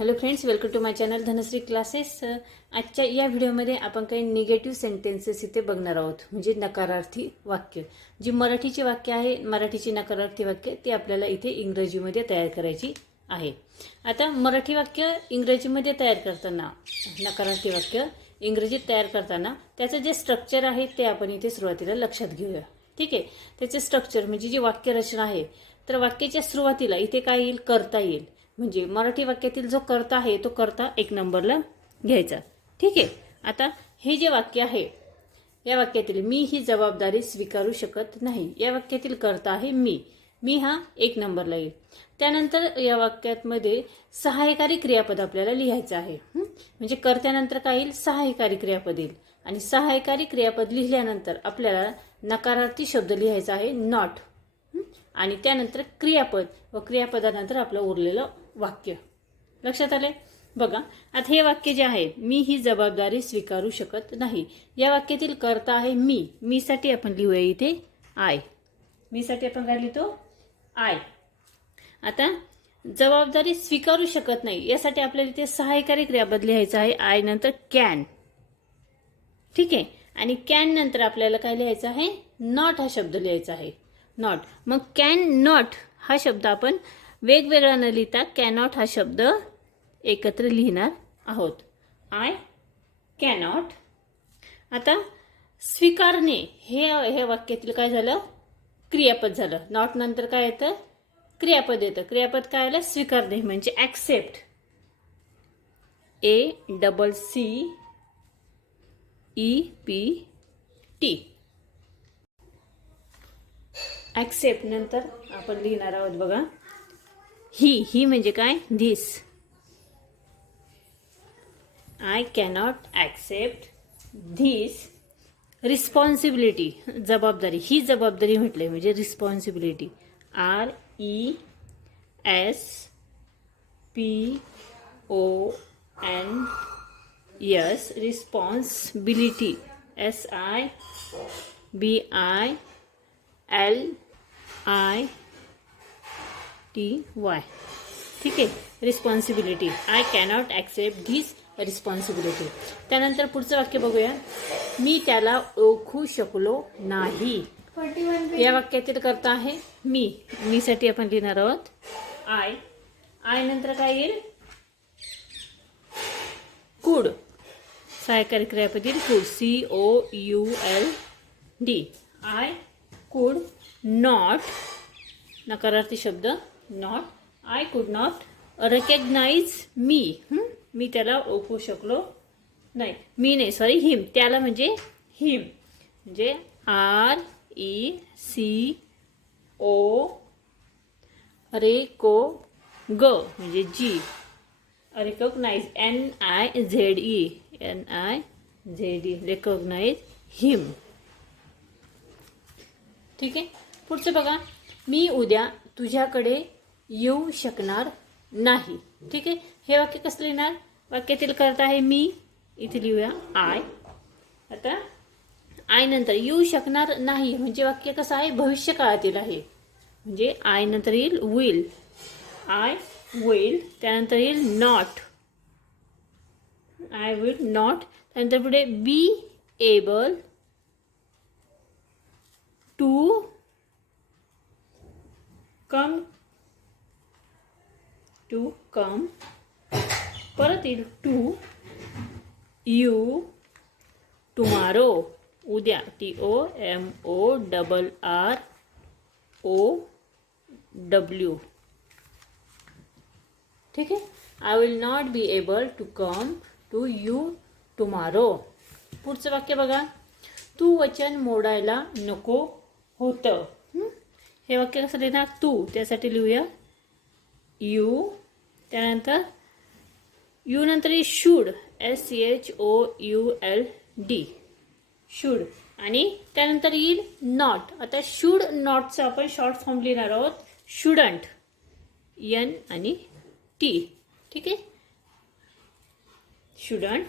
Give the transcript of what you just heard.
Hello friends, welcome to my channel Dhanashree classes. आजच्या या व्हिडिओमध्ये आपण काही निगेटिव्ह सेंटेन्सेस इथे बघणार आहोत, म्हणजे नकारार्थी वाक्य. जी मराठीची वाक्य आहे, मराठीची नकारार्थी वाक्य, ती आपल्याला इथे इंग्रजीमध्ये तयार करायची आहे. आता मराठी वाक्य इंग्रजीमध्ये तयार करताना, नकारार्थी वाक्य इंग्रजीत तयार करताना त्याचं जे स्ट्रक्चर आहे ते आपण इथे सुरुवातीला लक्षात घेऊया. ठीक आहे. त्याचे स्ट्रक्चर म्हणजे जी वाक्यरचना आहे, तर वाक्याच्या सुरुवातीला इथे काय येईल? करता येईल. म्हणजे मराठी वाक्यातील जो कर्ता आहे तो कर्ता एक नंबरला घ्यायचा. ठीक आहे. आता हे जे वाक्य आहे, या वाक्यातील मी ही जबाबदारी स्वीकारू शकत नाही, या वाक्यातील कर्ता आहे मी. मी हा एक नंबरला येईल. त्यानंतर या वाक्यामध्ये सहाय्यकारी क्रियापद आपल्याला लिहायचं आहे. म्हणजे कर्त्यानंतर काय येईल? सहाय्यकारी क्रियापद येईल. आणि सहाय्यकारी क्रियापद लिहिल्यानंतर आपल्याला नकारार्थी शब्द लिहायचा आहे, नॉट. आणि त्यानंतर क्रियापद व क्रियापदानंतर आपलं उरलेलं वाक्य. लक्षात आले? बघा, आता हे वाक्य जे आहे, मी ही जबाबदारी स्वीकारू शकत नाही, या वाक्यातील कर्ता आहे मी. मी साठी आपण लिहूया इथे आय. मी साठी आपण काय लिहितो? आय. आता जबाबदारी स्वीकारू शकत नाही यासाठी आपल्याला इथे सहाय्यकारी क्रियापद लिहायचं आहे, आय नंतर कॅन. ठीक आहे. आणि कॅन नंतर आपल्याला काय लिहायचं आहे? नॉट हा शब्द लिहायचा आहे. नॉट. मग कॅन नॉट हा शब्द आपण वेगवेगळा न लिहिता कॅनॉट हा शब्द एकत्र लिहिणार आहोत. I cannot. आता स्वीकारणे हे वाक्यातील काय झालं? क्रियापद झालं. नॉट नंतर काय येतं? क्रियापद येतं. क्रियापद काय आलं? स्वीकारणे म्हणजे ॲक्सेप्ट. ACCEPT. ॲक्सेप्ट नंतर आपण लिहिणार आहोत बघा, ही म्हणजे काय? This. I cannot accept this responsibility. जबाबदारी. ही जबाबदारी म्हटलंय म्हणजे रिस्पॉन्सिबिलिटी. RESPONS responsibility. SIBILITY. ठीक आहे. Responsibility. I cannot accept this responsibility. त्यानंतर पुढचं वाक्य बघूया, मी त्याला ओळखू शकलो नाही. या वाक्यातील कर्ता आहे मी. मी साठी आपण लिहिणार आहोत आय. आय नंतर काय येईल? कुड. सहाय्यकारी क्रियापद येईल could. COULD. I could not. नकारार्थी शब्द not. I could not recognize me. मी त्याला ओळखू शकलो नाही. मी नाही, सॉरी, हिम. त्याला म्हणजे हिम. म्हणजे RECO ग म्हणजे जी. रेकग्नाइज NIZE रेकग्नाइज हिम. ठीक आहे. पुढचं बघा, मी उद्या तुझ्याकडे येऊ शकणार नाही. ठीक आहे. हे वाक्य कसं लिहिणार? वाक्यातील कर्ता आहे मी. इथे लिहूया आय. आता आय नंतर येऊ शकणार नाही म्हणजे वाक्य कसं आहे? भविष्य काळातील आहे. म्हणजे आय नंतर येईल विल. I will. त्यानंतर येईल नॉट. I will not. त्यानंतर पुढे बी एबल टू कम. परत येईल टू यू टुमारो. उद्या. TOMORROW. ठीक आहे. I will not be able to come to you tomorrow. पुढचं वाक्य बघा, तू वचन मोडायला नको होतं. हे वाक्य कसं लिहिणार? तू. त्यासाठी लिहूया यू. त्यानंतर यू नंतर शूड. SCHOULD. शूड. आणि त्यानंतर येईल नॉट. आता शूड नॉटचं आपण शॉर्ट फॉर्म लिहिणार आहोत शूडंट. N आणि T. ठीक आहे. शूडंट.